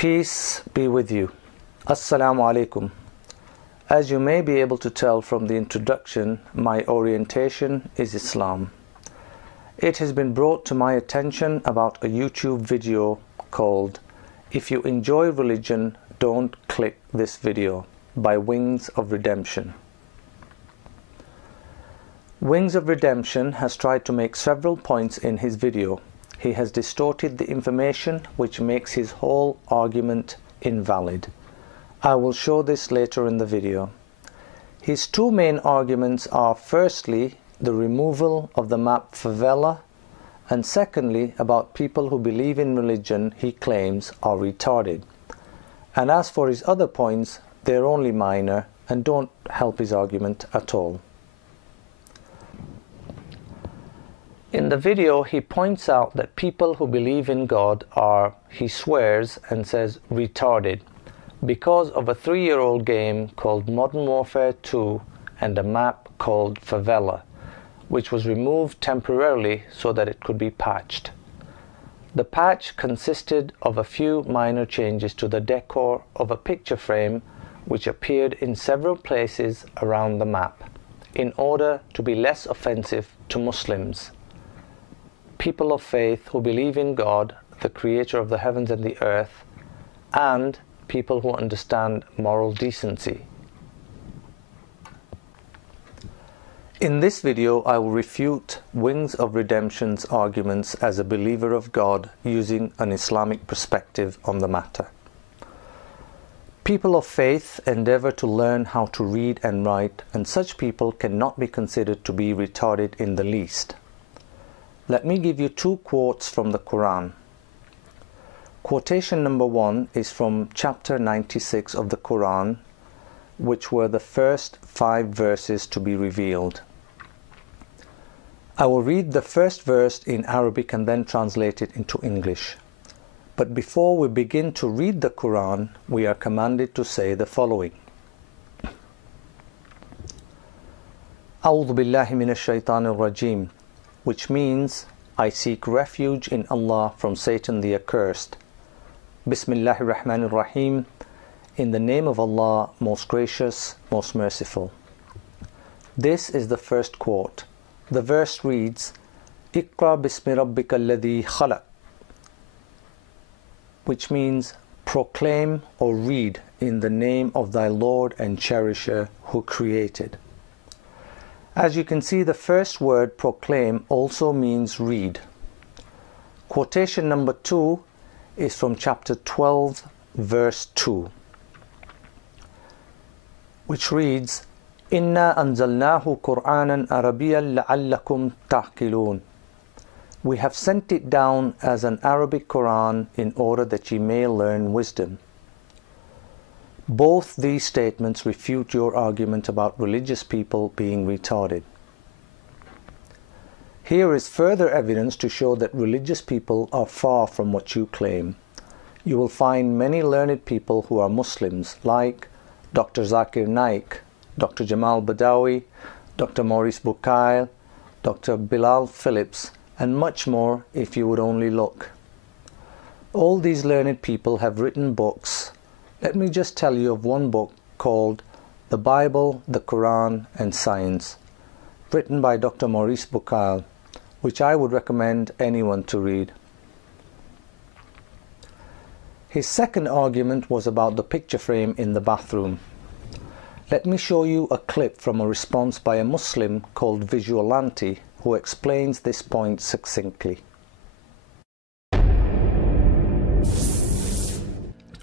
Peace be with you. Assalamu alaikum. As you may be able to tell from the introduction, my orientation is Islam. It has been brought to my attention about a YouTube video called "If You Enjoy Religion, Don't Click This Video" by Wings of Redemption. Wings of Redemption has tried to make several points in his video. He has distorted the information, which makes his whole argument invalid. I will show this later in the video. His two main arguments are firstly the removal of the map Favlla, and secondly about people who believe in religion he claims are retarded. And as for his other points, they're only minor and don't help his argument at all. In the video, he points out that people who believe in God are, he swears and says, retarded because of a 3-year-old game called Modern Warfare 2 and a map called Favlla, which was removed temporarily so that it could be patched. The patch consisted of a few minor changes to the decor of a picture frame which appeared in several places around the map in order to be less offensive to Muslims, people of faith who believe in God, the creator of the heavens and the earth, and people who understand moral decency. In this video, I will refute Wings of Redemption's arguments as a believer of God using an Islamic perspective on the matter. People of faith endeavor to learn how to read and write, and such people cannot be considered to be retarded in the least. Let me give you two quotes from the Quran. Quotation number 1 is from chapter 96 of the Quran, which were the first 5 verses to be revealed. I will read the first verse in Arabic and then translate it into English. But before we begin to read the Quran, we are commanded to say the following. A'udhu billahi minash shaitanir rajim, which means, I seek refuge in Allah from Satan the accursed. Bismillahir Rahmanir Rahim, in the name of Allah, most gracious, most merciful. This is the first quote. The verse reads, Iqra bismi rabbika alladhi khalaq, which means, proclaim or read in the name of thy Lord and Cherisher who created. As you can see, the first word proclaim also means read. Quotation number 2 is from chapter 12 verse 2, which reads, Inna anzalnahu Qur'anan Arabiyyan la'allakum ta'qilun. We have sent it down as an Arabic Quran in order that ye may learn wisdom. Both these statements refute your argument about religious people being retarded. Here is further evidence to show that religious people are far from what you claim. You will find many learned people who are Muslims, like Dr. Zakir Naik, Dr. Jamal Badawi, Dr. Maurice Bucaille, Dr. Bilal Phillips, and much more if you would only look. All these learned people have written books. Let me just tell you of one book called The Bible, the Quran and Science, written by Dr. Maurice Bucaille, which I would recommend anyone to read. His second argument was about the picture frame in the bathroom. Let me show you a clip from a response by a Muslim called Visualanti, who explains this point succinctly.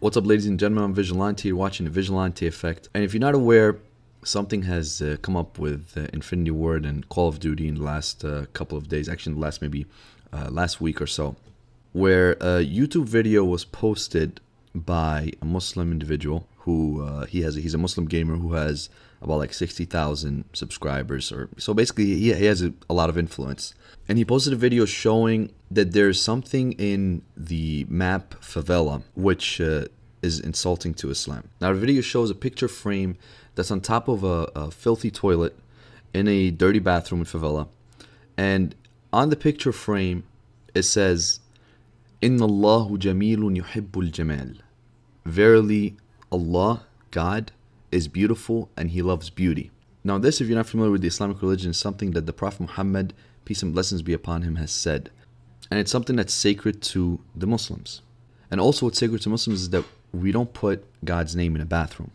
What's up, ladies and gentlemen? I'm Visualanti. You're watching the Visualanti Effect. And if you're not aware, something has come up with Infinity Ward and Call of Duty in the last couple of days, actually in the last last week or so, where a YouTube video was posted by a Muslim individual who he's a Muslim gamer who has about like 60,000 subscribers, or so basically he has a lot of influence. And he posted a video showing that there's something in the map Favlla which is insulting to Islam. Now the video shows a picture frame that's on top of a filthy toilet in a dirty bathroom in Favlla, and on the picture frame it says, Inna Allahu jamilun yuhibbul jamal. Verily, Allah, God, is beautiful and He loves beauty. Now this, if you're not familiar with the Islamic religion, is something that the Prophet Muhammad, peace and blessings be upon him, has said. And it's something that's sacred to the Muslims. And also what's sacred to Muslims is that we don't put God's name in a bathroom.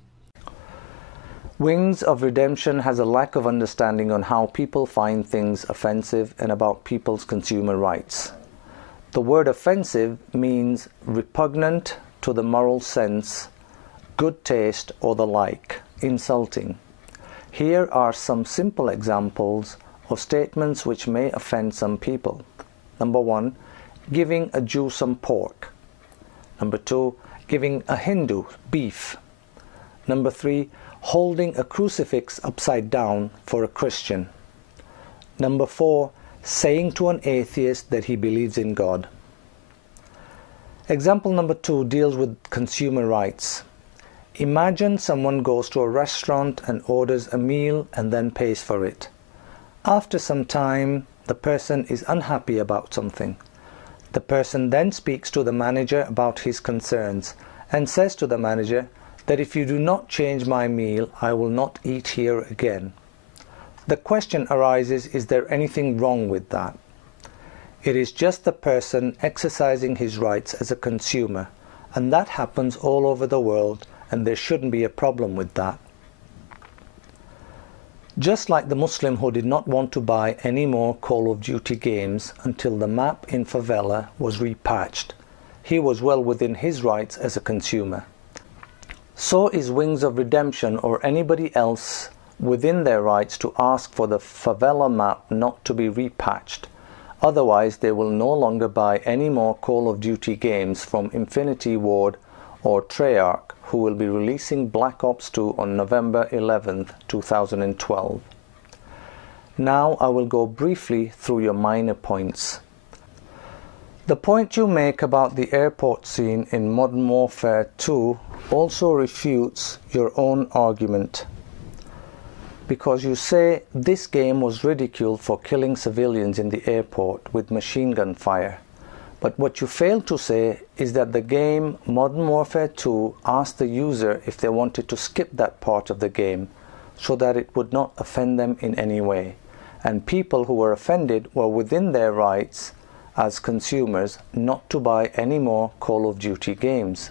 Wings of Redemption has a lack of understanding on how people find things offensive and about people's consumer rights. The word offensive means repugnant to the moral sense, good taste, or the like, insulting. Here are some simple examples of statements which may offend some people. Number 1, giving a Jew some pork. Number 2, giving a Hindu beef. Number 3, holding a crucifix upside down for a Christian. Number 4, saying to an atheist that he believes in God. Example number 2 deals with consumer rights. Imagine someone goes to a restaurant and orders a meal and then pays for it. After some time, the person is unhappy about something. The person then speaks to the manager about his concerns and says to the manager that if you do not change my meal, I will not eat here again. The question arises, is there anything wrong with that? It is just the person exercising his rights as a consumer, and that happens all over the world, and there shouldn't be a problem with that. Just like the Muslim who did not want to buy any more Call of Duty games until the map in Favlla was repatched, he was well within his rights as a consumer. So is Wings of Redemption or anybody else within their rights to ask for the Favlla map not to be repatched. Otherwise, they will no longer buy any more Call of Duty games from Infinity Ward or Treyarch, who will be releasing Black Ops 2 on November 11th, 2012. Now I will go briefly through your minor points. The point you make about the airport scene in Modern Warfare 2 also refutes your own argument, because you say this game was ridiculed for killing civilians in the airport with machine gun fire. But what you fail to say is that the game Modern Warfare 2 asked the user if they wanted to skip that part of the game so that it would not offend them in any way, and people who were offended were within their rights as consumers not to buy any more Call of Duty games.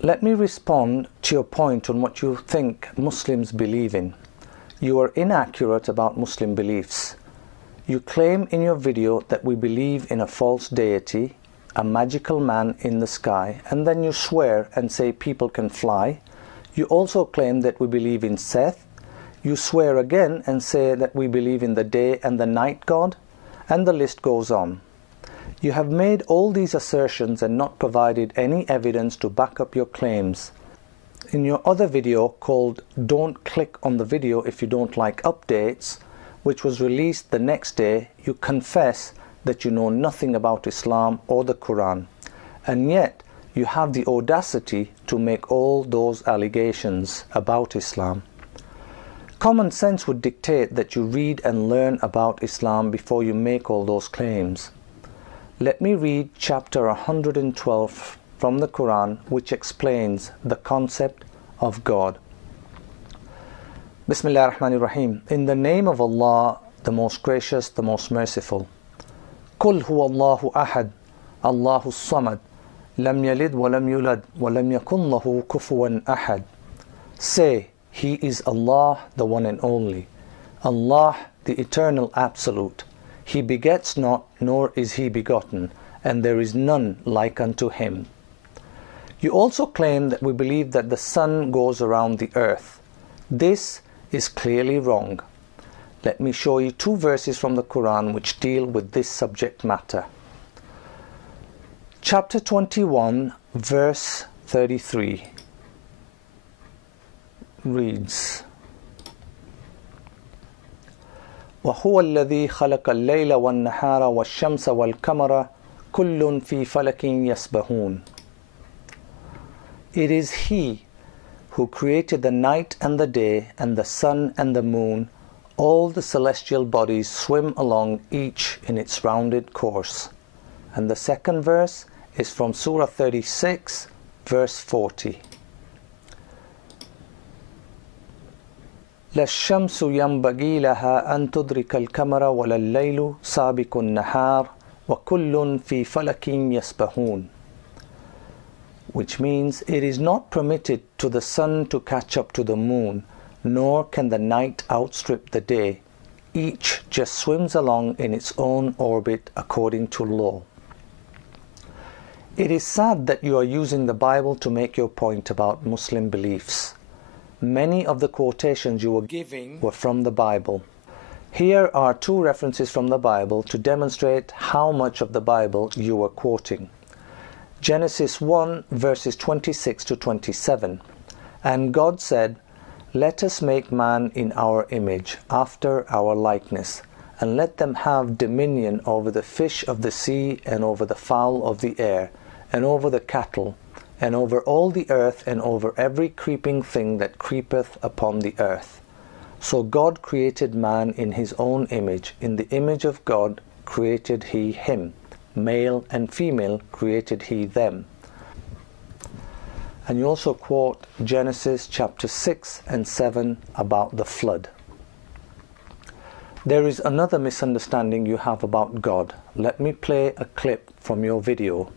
Let me respond to your point on what you think Muslims believe in. You are inaccurate about Muslim beliefs. You claim in your video that we believe in a false deity, a magical man in the sky, and then you swear and say people can fly. You also claim that we believe in Seth. You swear again and say that we believe in the day and the night God, and the list goes on. You have made all these assertions and not provided any evidence to back up your claims. In your other video called Don't Click on the Video If You Don't Like Updates, which was released the next day, you confess that you know nothing about Islam or the Quran, and yet you have the audacity to make all those allegations about Islam. Common sense would dictate that you read and learn about Islam before you make all those claims. Let me read chapter 112 from the Quran, which explains the concept of God. Bismillah ar-Rahman ar-Rahim. In the name of Allah, the most gracious, the most merciful. Qul huwa Allahu ahad, Allahu samad, lam yalid wa lam yulad, wa lam yakun lahu kufuwan ahad. Say, He is Allah, the one and only. Allah, the eternal absolute. He begets not, nor is He begotten, and there is none like unto Him. You also claim that we believe that the sun goes around the earth. This is clearly wrong. Let me show you two verses from the Quran which deal with this subject matter. Chapter 21, verse 33 reads, وَهُوَ الَّذِي خَلَقَ اللَّيْلَ وَالنَّهَارَ وَالشَّمْسَ وَالْقَمَرَ كُلٌّ فِي فَلَكٍ يَسْبَحُونَ. It is He who created the night and the day, and the sun and the moon. All the celestial bodies swim along, each in its rounded course. And the second verse is from Surah 36, verse 40. لا الشمس ينبغي لها أن تدرك القمر ولا الليل سابق النهار وكل في فلك يسبحون, which means it is not permitted to the sun to catch up to the moon, nor can the night outstrip the day. Each just swims along in its own orbit according to law. It is sad that you are using the Bible to make your point about Muslim beliefs. Many of the quotations you were giving were from the Bible. Here are two references from the Bible to demonstrate how much of the Bible you were quoting. Genesis 1 verses 26 to 27. And God said, "Let us make man in our image, after our likeness, and let them have dominion over the fish of the sea, and over the fowl of the air, and over the cattle, and over all the earth, and over every creeping thing that creepeth upon the earth." So God created man in his own image. In the image of God created he him. Male and female created he them. And you also quote Genesis chapter 6 and 7 about the flood. There is another misunderstanding you have about God. Let me play a clip from your video.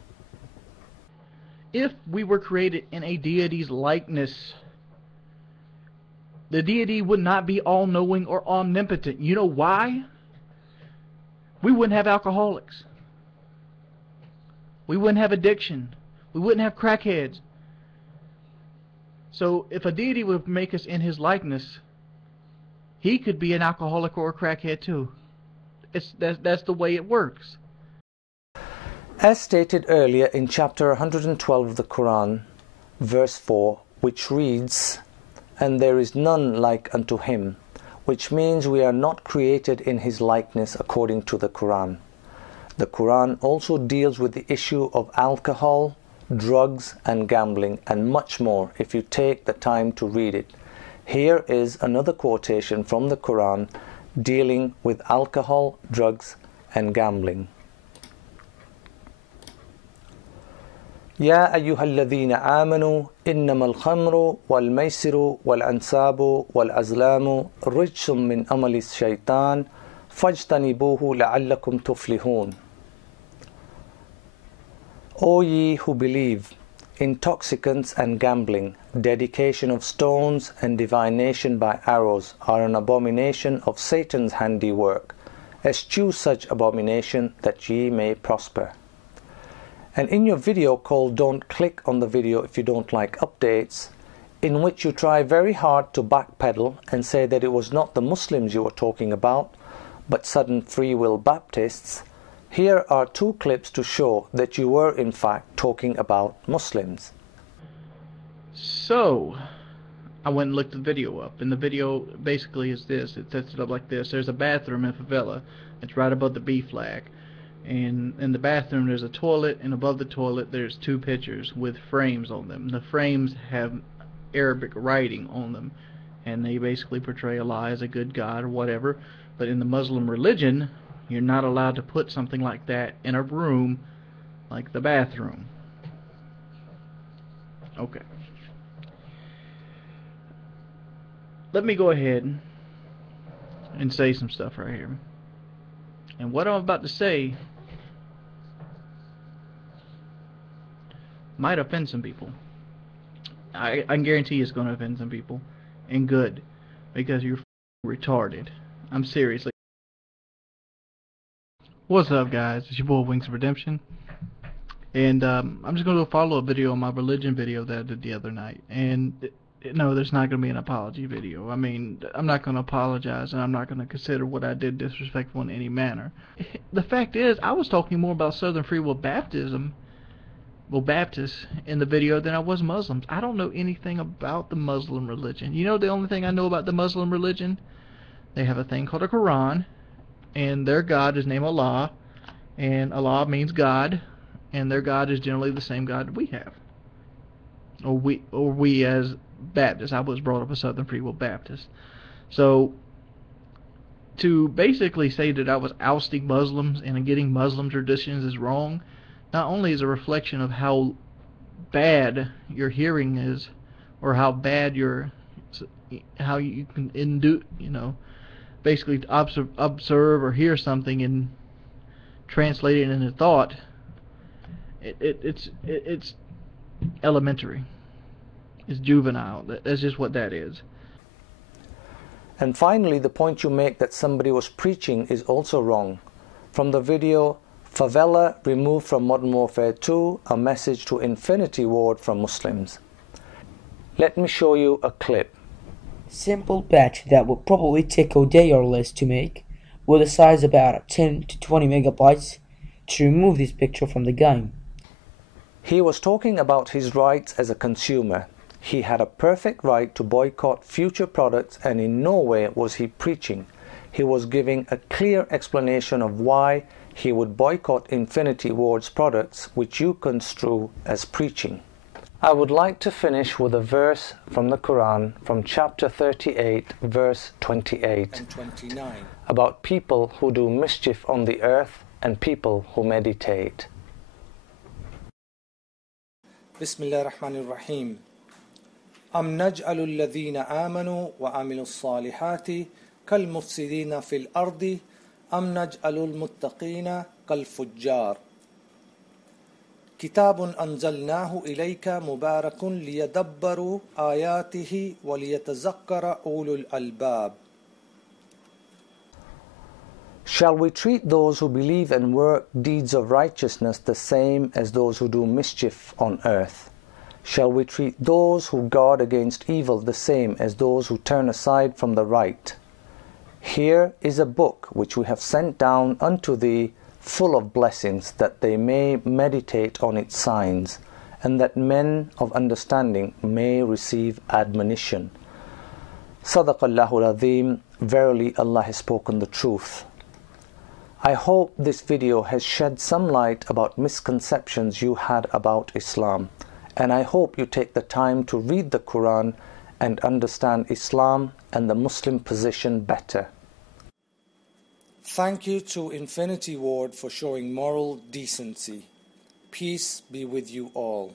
If we were created in a deity's likeness, the deity would not be all-knowing or omnipotent. You know why? We wouldn't have alcoholics. We wouldn't have addiction. We wouldn't have crackheads. So if a deity would make us in his likeness, he could be an alcoholic or a crackhead too. That's the way it works. As stated earlier in chapter 112 of the Quran, verse 4, which reads, "And there is none like unto him," which means we are not created in his likeness according to the Quran. The Quran also deals with the issue of alcohol, drugs and gambling, and much more if you take the time to read it. Here is another quotation from the Quran dealing with alcohol, drugs and gambling. يا أيها الذين آمنوا إنما الخمر والميسر والأنساب والأزلام رجس من عمل الشيطان فاجتنبوه لعلكم تفلحون. O ye who believe, intoxicants and gambling, dedication of stones and divination by arrows are an abomination of Satan's handiwork. Eschew such abomination that ye may prosper. And in your video called "Don't Click on the Video If You Don't Like Updates," in which you try very hard to backpedal and say that it was not the Muslims you were talking about, but sudden free will Baptists, here are two clips to show that you were in fact talking about Muslims. So, I went and looked the video up, and the video basically is this. It sets it up like this. There's a bathroom in Favlla. It's right above the B flag. And in the bathroom there's a toilet, and above the toilet there's two pictures with frames on them. The frames have Arabic writing on them, and they basically portray Allah as a good God or whatever. But in the Muslim religion, you're not allowed to put something like that in a room like the bathroom. Okay. Let me go ahead and say some stuff right here. And what I'm about to say might offend some people. I can guarantee it's going to offend some people. And good. Because you're retarded. I'm seriously. What's up, guys? It's your boy Wings of Redemption. And I'm just going to follow a video on my religion video that I did the other night. And no, there's not going to be an apology video. I mean, I'm not going to apologize, and I'm not going to consider what I did disrespectful in any manner. The fact is, I was talking more about Southern Free Will Baptists in the video than I was Muslims. I don't know anything about the Muslim religion. You know the only thing I know about the Muslim religion? They have a thing called a Quran, and their God is named Allah, and Allah means God, and their God is generally the same God that we have. Or we as Baptists. I was brought up a Southern Free Will Baptist. So to basically say that I was ousting Muslims and getting Muslim traditions is wrong. Not only is a reflection of how bad your hearing is, or how bad how you can basically observe or hear something and translate it into thought. It's elementary. It's juvenile. That's just what that is. And finally, the point you make that somebody was preaching is also wrong. From the video, Favlla removed from Modern Warfare 2 a message to Infinity Ward from Muslims. Let me show you a clip. Simple patch that will probably take a day or less to make, with a size about 10 to 20 megabytes, to remove this picture from the game. He was talking about his rights as a consumer. He had a perfect right to boycott future products, and in no way was he preaching. He was giving a clear explanation of why he would boycott Infinity Ward's products, which you construe as preaching. I would like to finish with a verse from the Quran, from chapter 38, verse 28, and 29, about people who do mischief on the earth and people who meditate. Bismillah ar-Rahman ar-Rahim. أم نجعل الذين آمنوا وعملوا الصالحات كالمفسدين في الأرض أم نجعل المتقين كالفجار كتاب أنزلناه إليك مبارك ليدبروا آياته وليتذكر أولو الألباب. Shall we treat those who believe and work deeds of righteousness the same as those who do mischief on earth? Shall we treat those who guard against evil the same as those who turn aside from the right? Here is a book which we have sent down unto thee, full of blessings, that they may meditate on its signs, and that men of understanding may receive admonition. Sadaqallahu al-Azim. Verily Allah has spoken the truth. I hope this video has shed some light about misconceptions you had about Islam, and I hope you take the time to read the Quran and understand Islam and the Muslim position better. Thank you to Infinity Ward for showing moral decency. Peace be with you all.